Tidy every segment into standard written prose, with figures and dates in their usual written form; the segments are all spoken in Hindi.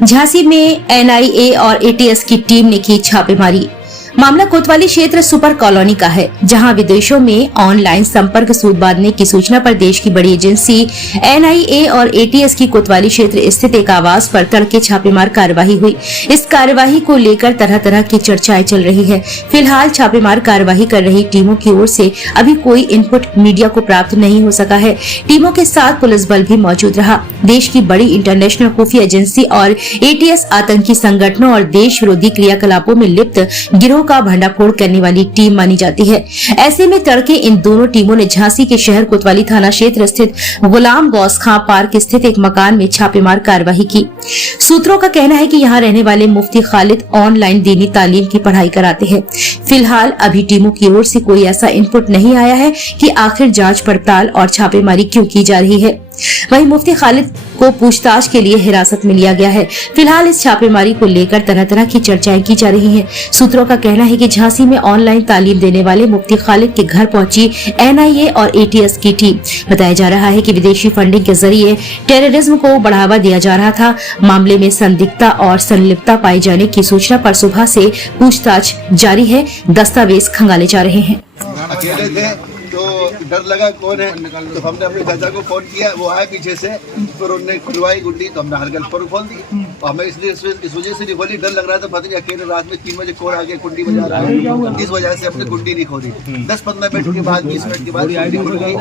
झांसी में एनआईए और एटीएस की टीम ने की छापेमारी। मामला कोतवाली क्षेत्र सुपर कॉलोनी का है, जहां विदेशों में ऑनलाइन संपर्क सूद बांधने की सूचना पर देश की बड़ी एजेंसी एनआईए और एटीएस की कोतवाली क्षेत्र स्थित एक आवास पर तड़के छापेमार कार्रवाई हुई। इस कार्रवाई को लेकर तरह तरह की चर्चाएं चल रही है। फिलहाल छापेमार कार्रवाई कर रही टीमों की ओर से अभी कोई इनपुट मीडिया को प्राप्त नहीं हो सका है। टीमों के साथ पुलिस बल भी मौजूद रहा। देश की बड़ी इंटरनेशनल खुफिया एजेंसी और एटीएस आतंकी संगठनों और देश विरोधी क्रियाकलापों में लिप्त गिरोह का भंडाफोड़ करने वाली टीम मानी जाती है। ऐसे में तड़के इन दोनों टीमों ने झांसी के शहर कोतवाली थाना क्षेत्र स्थित गुलाम गौस खां पार्क स्थित एक मकान में छापेमार कार्रवाई की। सूत्रों का कहना है कि यहाँ रहने वाले मुफ्ती खालिद ऑनलाइन दीनी तालीम की पढ़ाई कराते हैं। फिलहाल अभी टीमों की ओर से कोई ऐसा इनपुट नहीं आया है कि आखिर जांच पड़ताल और छापेमारी क्यों की जा रही है। वहीं मुफ्ती खालिद को पूछताछ के लिए हिरासत में लिया गया है। फिलहाल इस छापेमारी को लेकर तरह तरह की चर्चाएं की जा रही हैं। सूत्रों का कहना है कि झांसी में ऑनलाइन तालीम देने वाले मुफ्ती खालिद के घर पहुंची एनआईए और एटीएस की टीम। बताया जा रहा है कि विदेशी फंडिंग के जरिए टेररिज्म को बढ़ावा दिया जा रहा था। मामले में संदिग्धता और संलिप्तता पाए जाने की सूचना पर सुबह से पूछताछ जारी है। दस्तावेज खंगाले जा रहे हैं। अकेले थे तो डर लगा कौन है, तो हमने अपने चाचा को फोन किया, वो आए पीछे से, फिर उन्होंने खुलवाई गुड्डी, तो हमने हल्का पर खोल दी। और हमें इसलिए इस वजह से नहीं खोली, डर लग रहा था पता नहीं अकेले रात में 3 बजे कौन आके कुंडी बजा रहा है, इस वजह से हमने गुड्डी नहीं खोली। 10-15 मिनट के बाद 20 मिनट के बाद गुड्डी खुल गई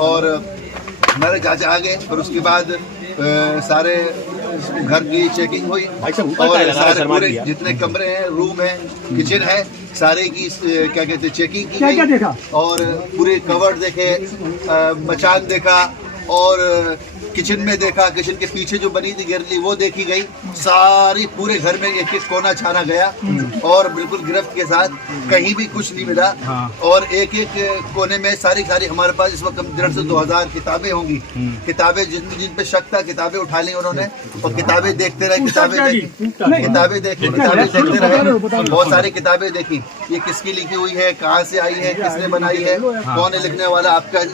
और हमारे चाचा आ गए। फिर उसके बाद सारे घर की चेकिंग हुई और सारे पूरे जितने कमरे हैं, रूम है, किचन है, सारे की क्या कहते हैं चेकिंग की गई और पूरे कवर्ड देखे, मचान देखा और किचन में देखा, किचन के पीछे जो बनी थी गिरली वो देखी गई। सारी पूरे घर में एक एक कोना छाना गया और बिल्कुल गिरफ्त के साथ कहीं भी कुछ नहीं मिला। और एक एक कोने में सारी हमारे पास इस वक्त 1.5 से 2000 किताबें होंगी। किताबें जिन पे शक था किताबें उठा ली उन्होंने और किताबें देखते रहे, किताबें देखते रहे, बहुत सारी किताबें देखी। ये किसकी लिखी हुई है, कहाँ से आई है, किसने बनाई है, कौन है लिखने वाला, आपका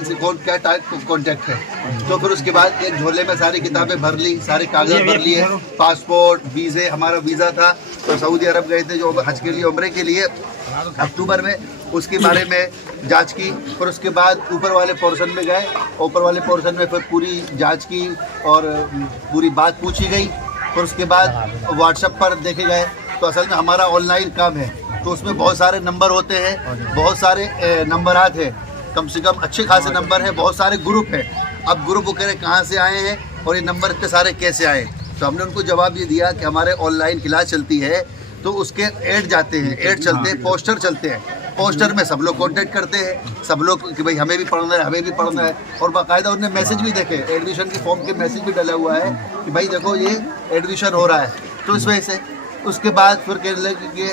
क्या टाइप कॉन्टेक्ट है। तो फिर उसके बाद एक झोले में सारी किताबें भर ली, सारे कागजात भर लिए, पासपोर्ट, वीजे, हमारा वीज़ा था तो सऊदी अरब गए थे जो हज के लिए, उम्रे के लिए अक्टूबर में, उसके बारे में जांच की। फिर उसके बाद ऊपर वाले पोर्शन में गए, ऊपर वाले पोर्शन में फिर पूरी जांच की और पूरी बात पूछी गई। फिर उसके बाद व्हाट्सएप पर देखे गए तो असल में हमारा ऑनलाइन काम है तो उसमें बहुत सारे नंबर होते हैं, बहुत सारे नंबरात हैं, कम से कम अच्छे खासे नंबर हैं, बहुत सारे ग्रुप हैं। अब ग्रुप वगैरह कहाँ से आए हैं और ये नंबर इतने सारे कैसे आए, तो हमने उनको जवाब ये दिया कि हमारे ऑनलाइन क्लास चलती है तो उसके ऐड जाते हैं, ऐड चलते हैं, पोस्टर चलते हैं, पोस्टर में सब लोग कांटेक्ट करते हैं, सब लोग कि भाई हमें भी पढ़ना है, हमें भी पढ़ना है। और बाकायदा उन्होंने मैसेज भी देखे, एडमिशन के फॉर्म के मैसेज भी डाला हुआ है कि भाई देखो ये एडमिशन हो रहा है। तो इस वजह से उसके बाद फिर कहने लगे कि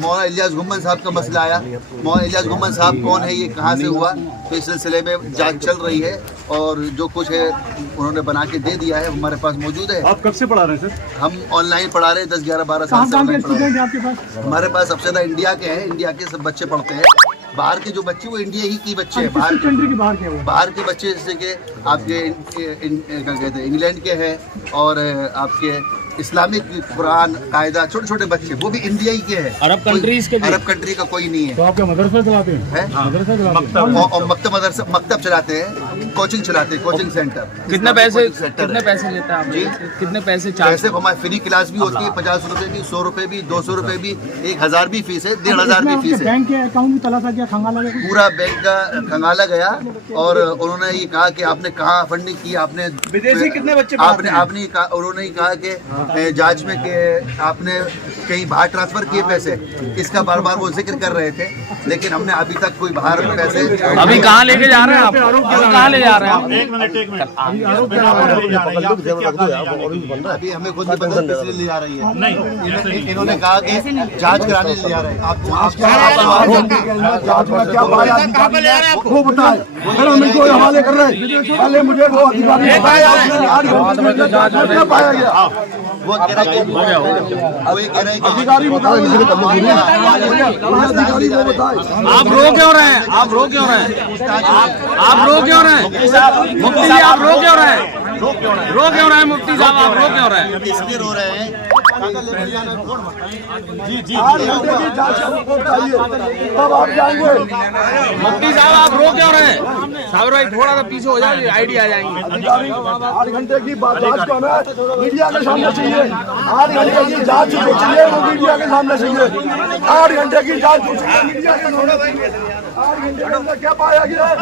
मौलाना इलियास गुम्मन साहब का मसला आया। मौलाना इलियास गुम्मन साहब कौन है, ये कहाँ से हुआ, तो इस सिलसिले में जांच चल रही है और जो कुछ है उन्होंने बना के दे दिया है, हमारे पास मौजूद है। आप कब से पढ़ा रहे हैं सर? हम ऑनलाइन पढ़ा रहे हैं 10, 11, 12 साल से ऑनलाइन पढ़ा रहे हैं। हमारे पास सबसे ज़्यादा इंडिया के हैं, इंडिया के सब बच्चे पढ़ते हैं। बाहर के जो बच्चे वो इंडिया ही की बच्चे हैं, बाहर के बच्चे जैसे कि आपके क्या कहते हैं इंग्लैंड के हैं और आपके इस्लामिक कुरान कायदा छोटे बच्चे वो भी इंडिया ही के हैं। अरब कंट्रीज के, अरब कंट्री का कोई नहीं है। तो आपका मदरसा चलाते हैं? और मकतब चलाते हैं, कोचिंग चलाते हैं, कोचिंग सेंटर। कितने पैसे लेता है जी? कितने पैसे पैसे हमारे फ्री क्लास भी होती है, 50 रुपए भी, 100 रुपए भी, 200 रुपए भी, 1000 भी फीस है, 1500 भी फीस है। बैंक के अकाउंट भी तलाशा गया, खंगाला गया, पूरा बैंक का खंगाला गया और उन्होंने ये कहा कि आपने कहाँ फंडिंग की, आपने विदेशी कितने बच्चे आपने उन्होंने कहा कि जांच में कि आपने कहीं बाहर ट्रांसफर किए पैसे, इसका बार बार वो जिक्र कर रहे थे, लेकिन हमने अभी तक कोई बाहर पैसे। अभी कहाँ लेके जा रहे हैं आप? कहाँ ले जा रहे हैं आप? एक मिनट अभी हमें खुद नहीं पता किस लिए ले जा रही है। इन्होंने कहा कि जांच कराने ले जा रहे हैं। आप वो बताए, हवाले कर रहे हैं, पहले मुझे वो अधिकारी पाया गया, वो कह रहे हैं अधिकारी बताए, आप रो क्यों रहे हैं? आप रो क्यों रहे हैं? आप रो क्यों रहे हैं? मुफ्ती जी आप रो क्यों रहे हैं? रो क्यों रहे हैं मुफ्ती साहब, आप रो क्यों रहे हैं? इसलिए रो रहे हैं। 8 घंटे की जांच का रिपोर्ट चाहिए, तब आप जाएंगे। मुफ्ती साहब आप रो क्यों रहे हैं? साबिर भाई थोड़ा सा पीछे हो जाए, आइडिया आ जाएंगे। अधिकारी 8 घंटे की जांच को हमें मीडिया के सामने चाहिए। 8 घंटे की जांच जो चाहिए वो मीडिया के सामने चाहिए। 8 घंटे की जांच जो चाहिए मीडिया के सामने। 8 घंटे के अंदर क्या पाया गया है?